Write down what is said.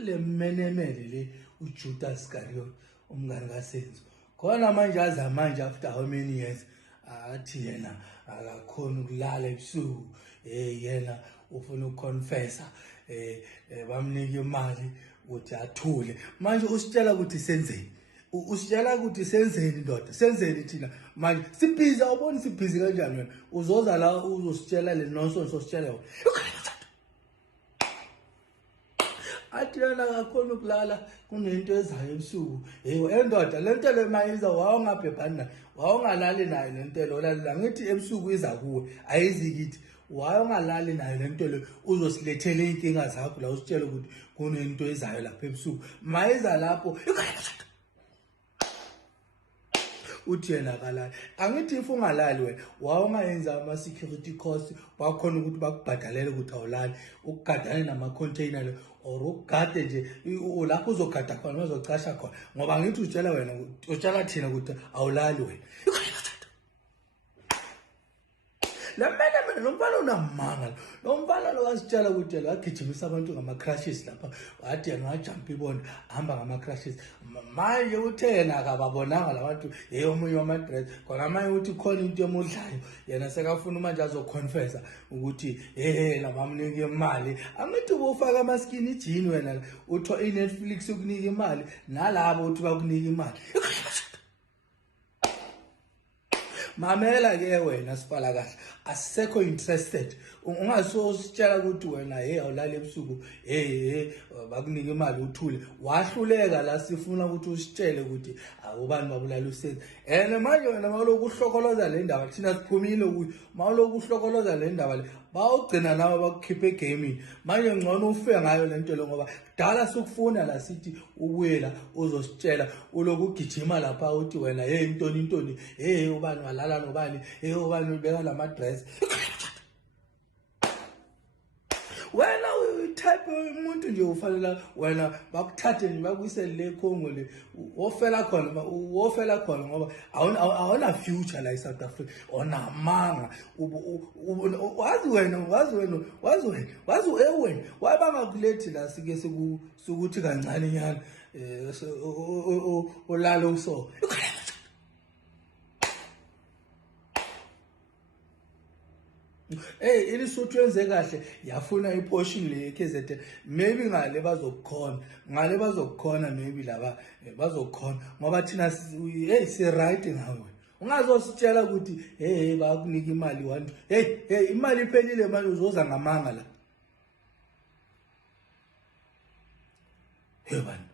le mmenemele le uJudas Iscariot umngane kaSenzo khona manje aza manje after how many years athi yena akakhona ukulala ebusuku yena ufuna ukuconfessa bamnika imali ukuthi athule manje usitshela ukuthi senzeni usitshela ukuthi senzeni ndoda senzeni thina manje sibhizi awuboni sibhizi kanjani wena uzoza la uzositshela le nonsense ositshela yona athi yena akakhona ukulala kunento ezayo ebusuku endoda lento le mayiza wawungabhebhani wawungalali nayo lento le olalela ngithi ebusuku iza kuwe ayizi kithi wawungalali nayo lento le uzosilethela inkinga zakho la usitshela ukuthi kunento ezayo lapha ebusuku mayiza lapho uthi yena akalali angithi if ungalali wena wawungayenza ama security costs bakhona ukuthi bakubhadalele ukuthi awulali ukugadane nama container le or ugade nje lapho uzogada khona bazocasha khona ngoba ngithi utshela wena utshela thina ukuthi awulali wena la mina nomfana unamanga nomfana lo wasitshela ukuthi la gijimisa abantu ngama crashes lapha wathi yena wajump ibona hamba ngama crashes manje uthe yena akababonanga labantu omunye wamadress khona manje uthi khona into emudlayo yena sekafuna manje azoconfessa ukuthi la bamnika imali angithi ubufaka amaskini ijini wena uthi iNetflix ukunika imali nalabo uthi bakunika imali mamela ke wena sifala kahle asisekho interested ungasositshela ukuthi wena awulali ebusuku bakunika imali uthule wahluleka la sifuna ukuthi usitshele ukuthi awubani babulala uSenzo manje wena mawuloku uhlokoloza le ndaba thina siphumile kuyo mawuloku uhlokoloza le ndaba le bawugcina nawe bakukhipha egaming manje ngcono ufe ngayo lento le ngoba kudala sokufuna la sithi ubuyela uzositshela uloku ugijima lapha uthi wena intoni ubani walala nobani ubani ubeka la madress wena type umuntu nje ufanele wena bakuthathe nje bakuyisele le Congo le wofela khona ngoba awuna future la eSouth Africa onamanga wazi wena wabangakulethi la sike sukuthi kancane nyana olalo so ilisuthu yenze kahle yafuna iportion le KZN maybe ngale bazokukhona maybe laba bazokukhona ngoba thina si right ngawe ungazositshela ukuthi bakunika imali wantu imali iphelile manje uzoza ngamanga la bani